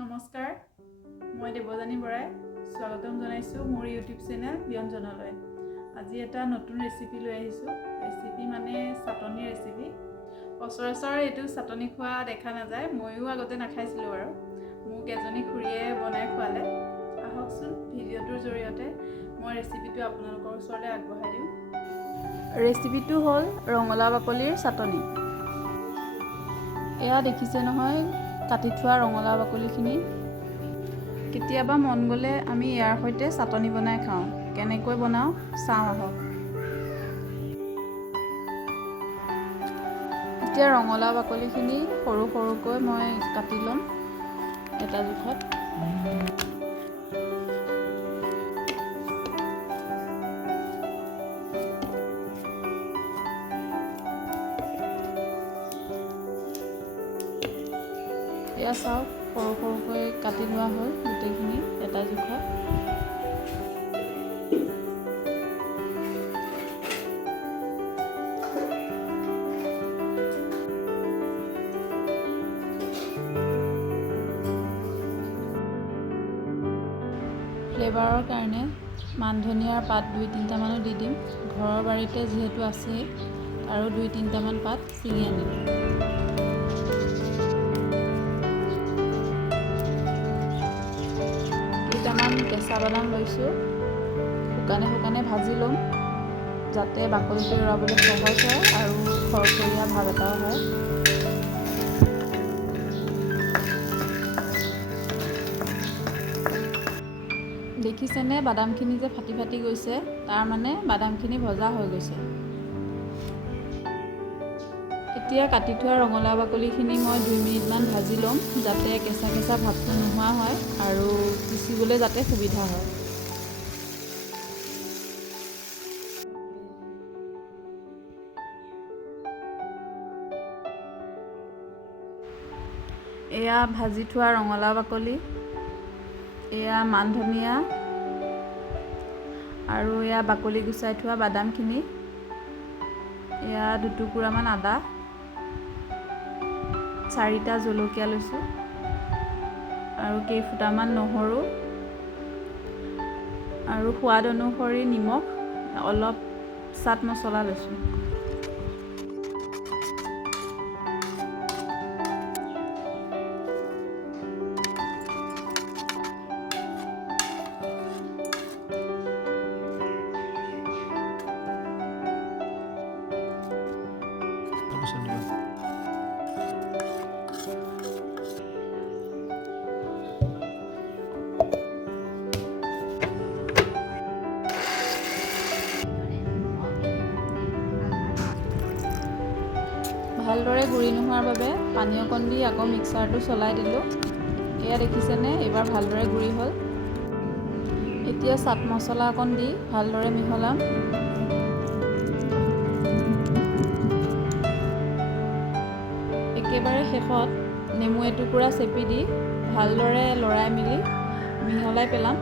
নমস্কাৰ, মই দেৱজানী বৰাই স্বাগতম জনাইছোঁ মোৰ ইউটিউব চেনেল ব্যঞ্জনলৈ। আজি এটা নতুন ৰেচিপি লৈ আহিছোঁ। ৰেচিপি মানে চাটনি ৰেচিপি। সচৰাচৰ এইটো চাটনি খোৱা দেখা নাযায়, ময়ো আগতে নাখাইছিলোঁ বাৰু। মোক এজনী খুৰীয়ে বনাই খোৱালে। আহকচোন ভিডিঅ'টোৰ জৰিয়তে মই ৰেচিপিটো আপোনালোকৰ ওচৰলৈ আগবঢ়াই দিওঁ। ৰেচিপিটো হ'ল ৰঙালাও বাকলিৰ চাটনি। এয়া দেখিছে নহয় কাটি থোৱা ৰঙালাও বাকলিখিনি। কেতিয়াবা মন গ'লে আমি ইয়াৰ সৈতে চাটনি বনাই খাওঁ। কেনেকৈ বনাওঁ চাওঁ আহক। এতিয়া ৰঙালাও বাকলিখিনি সৰু সৰুকৈ মই কাটি ল'ম এটা জোখত। এয়া চাওক সৰু সৰুকৈ কাটি লোৱা হ'ল গোটেইখিনি এটা জোখত। ফ্লেভাৰৰ কাৰণে মান ধনিয়াৰ পাত 2-3টামানো দি দিম। ঘৰৰ বাৰীতে যিহেতু আছে আৰু 2-3টামান পাত ছিঙি আনিম। কেইটামান কেঁচা বাদাম লৈছোঁ, শুকানে শুকানে ভাজি ল'ম যাতে বাকলিটো এৰাবলৈ সহজ হয় আৰু খৰখৰীয়া ভাৱ এটাও হয়। দেখিছেনে বাদামখিনি যে ফাটি ফাটি গৈছে, তাৰ মানে বাদামখিনি ভজা হৈ গৈছে। এতিয়া কাটি থোৱা ৰঙালাও বাকলিখিনি মই 2 মিনিটমান ভাজি ল'ম যাতে কেঁচা কেঁচা ভাৱটো নোহোৱা হয় আৰু পিচিবলৈ যাতে সুবিধা হয়। এয়া ভাজি থোৱা ৰঙালাও বাকলি, এয়া মান ধনিয়া আৰু এয়া বাকলি গুচাই থোৱা বাদামখিনি, এয়া 2 টুকুৰামান আদা, 4টা জলকীয়া লৈছোঁ আৰু কেইফুটামান নহৰু আৰু সোৱাদ অনুসৰি নিমখ, অলপ চাট মছলা লৈছোঁ। ভালদৰে গুৰি নোহোৱাৰ বাবে পানী অকণ দি আকৌ মিক্সাৰটো চলাই দিলোঁ। এয়া দেখিছেনে এইবাৰ ভালদৰে গুৰি হ'ল। এতিয়া চাট মছলা অকণ দি ভালদৰে মিহলাম। একেবাৰে শেষত নেমু এটুকুৰা চেপি দি ভালদৰে লৰাই মেলি মিহলাই পেলাম।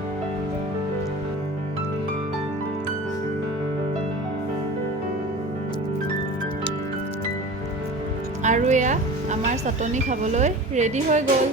আৰু এয়া আমাৰ চাটনি খাবলৈ ৰেডি হৈ গ'ল।